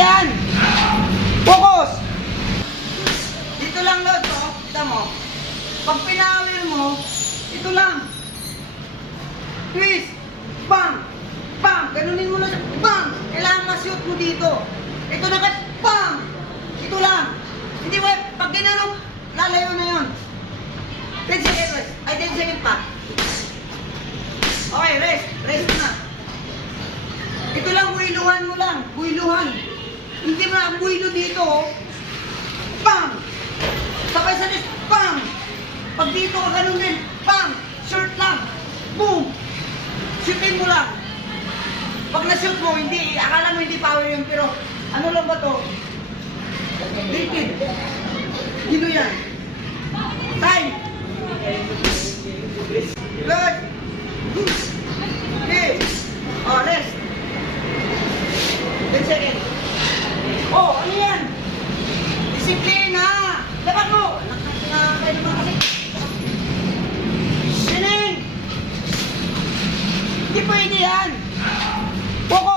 yan. Focus. Dito lang, Lord. Oh. Kita mo. Pag pinawil mo, ito lang. Twist. Bang. Bang. Ganunin mo lang. Bang. Kailangan ma-shoot mo dito. Ito na kat. Bang. Ito lang. Hindi mo, pag ginanong, lalayo na yun. 10 seconds rest. Ay, 10 seconds pa. Okay, rest. Rest na. Ito lang, builuhan mo lang. Builuhan. Hindi mo na builo dito, oh. Bang! Sabay sa list, bang! Pag dito ka ganun din, bang! Short lang. Boom! Shootin mo lang. Pag na-shoot mo, hindi, akala mo hindi power yun, pero ano lang ba to? Liquid. Hino yan. Time. Good. Okay. Oh, rest. 10 seconds. Oh, ano yan? Disiplina. Dapat mo. Nakakaya naman kasi. Sining. Hindi pwede yan. Focus.